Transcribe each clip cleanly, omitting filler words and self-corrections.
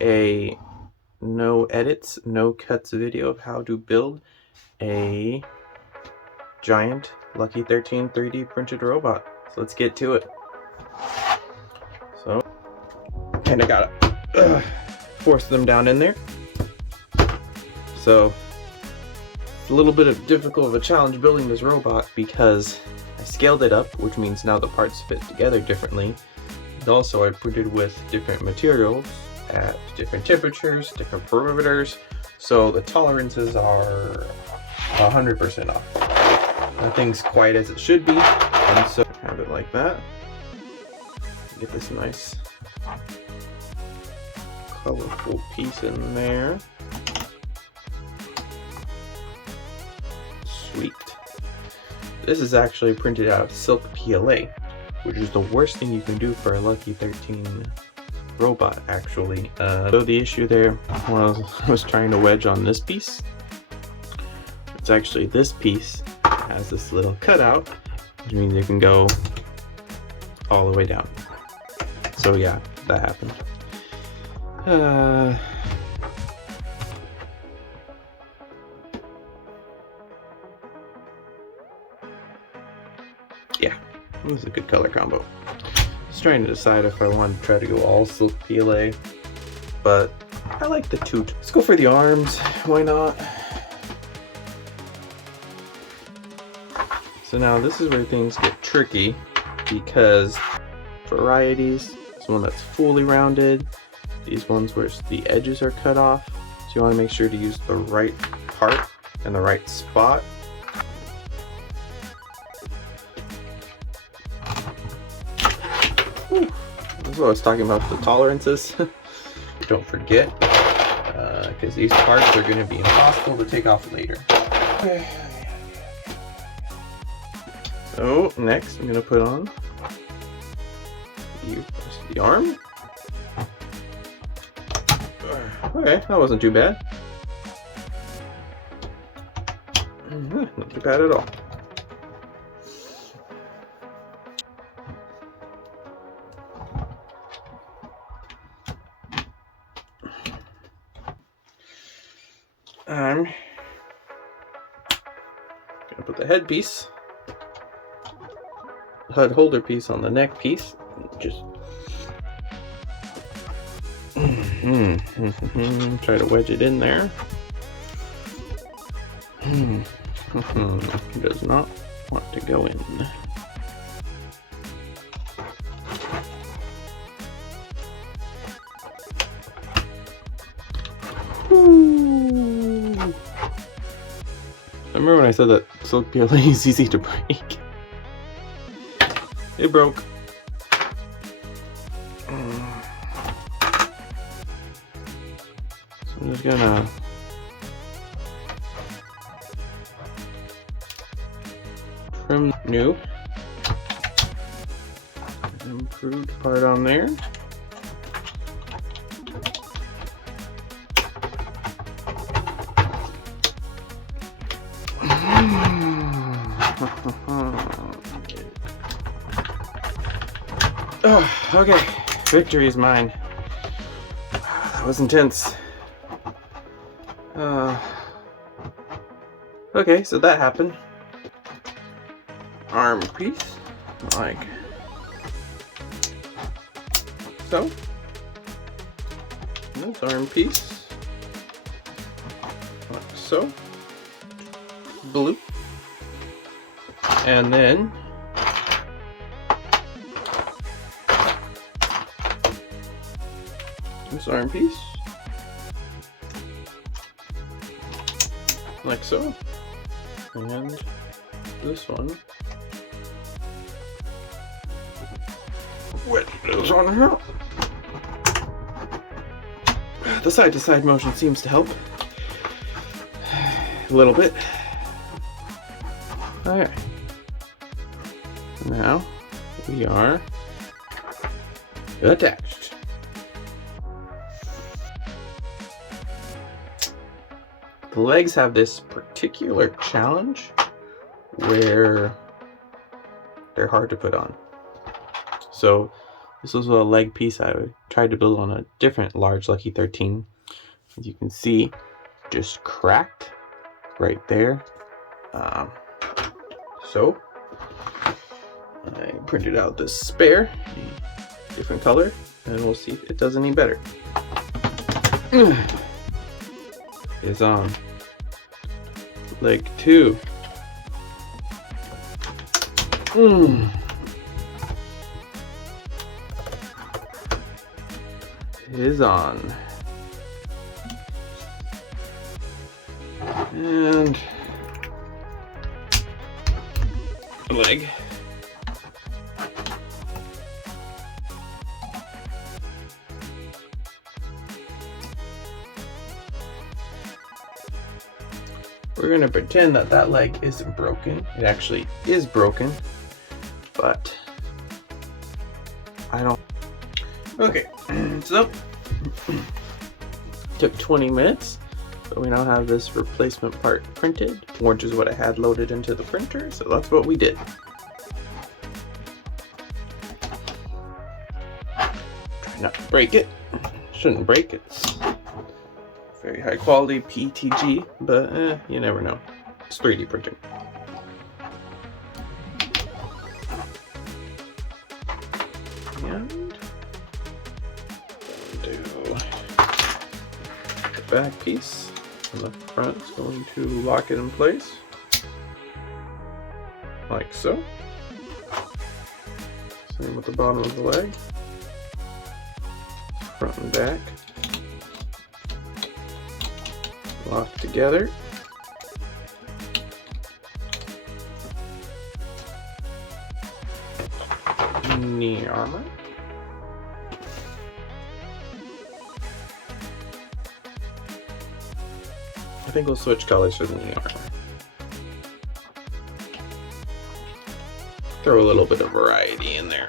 a no edits, no cuts video of how to build a giant Lucky 13 3D printed robot. So let's get to it. So, kind of gotta force them down in there. So, it's a little bit difficult of a challenge building this robot because I scaled it up, which means now the parts fit together differently. And also I printed with different materials at different temperatures, different parameters, so the tolerances are 100% off. Nothing's quite as it should be, and so have it like that. Get this nice colorful piece in there. Sweet. This is actually printed out of silk PLA, which is the worst thing you can do for a Lucky 13 robot, actually. So the issue there was trying to wedge on this piece. It's actually this piece has this little cutout, which means it can go all the way down. So yeah, that happened. Yeah, it was a good color combo. Just trying to decide if I want to try to go all silk PLA, but I like the two. Let's go for the arms, why not? So now this is where things get tricky, because varieties, this one that's fully rounded, these ones where the edges are cut off, so you want to make sure to use the right part and the right spot. Whew. This is what I was talking about, the tolerances. Don't forget, because these parts are going to be impossible to take off later. So next I'm going to put on the arm. Okay, that wasn't too bad. Not too bad at all. I'm gonna put the head piece, HUD holder piece on the neck piece. Just try to wedge it in there. It does not want to go in. I remember when I said that silk PLA is easy to break. It broke. So I'm just gonna trim new improved part on there. Oh, okay, victory is mine. That was intense. Okay, so that happened. Arm piece, like so. And this arm piece, like so. Blue. And then this arm piece, like so, and this one, wedge those on here. The side-to-side motion seems to help a little bit. Alright, now we are attached. The legs have this particular challenge where they're hard to put on. So This was a leg piece I tried to build on a different large Lucky 13. As you can see, just cracked right there. So I printed out this spare, different color, and we'll see if it does any better. Is on leg 2. Is on. And leg. We're going to pretend that that leg isn't broken. It actually is broken, but I don't. Okay, so took 20 minutes, but we now have this replacement part printed, which is what I had loaded into the printer, so that's what we did. Try not to break it. Shouldn't break it. Very high quality PETG, but you never know. It's 3D printing. And do the back piece on the front. It's going to lock it in place, like so. Same with the bottom of the leg, front and back. Lock together. Knee armor. I think we'll switch colors for the knee armor. Throw a little bit of variety in there.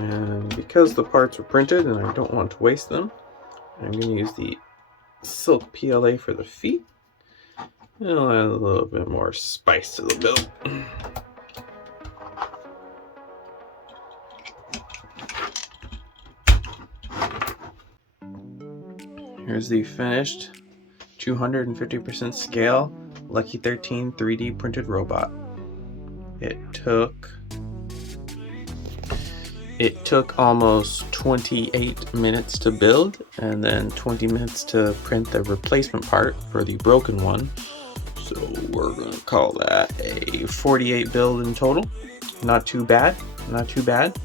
And because the parts were printed and I don't want to waste them, I'm going to use the silk PLA for the feet. And I'll add a little bit more spice to the build. Here's the finished 250% scale Lucky 13 3D printed robot. It took almost 28 minutes to build and then 20 minutes to print the replacement part for the broken one. So we're going to call that a 48 build in total. Not too bad, not too bad.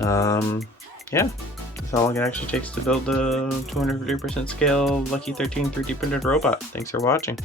Yeah, that's all it actually takes to build the 250% scale Lucky 13 3D printed robot. Thanks for watching.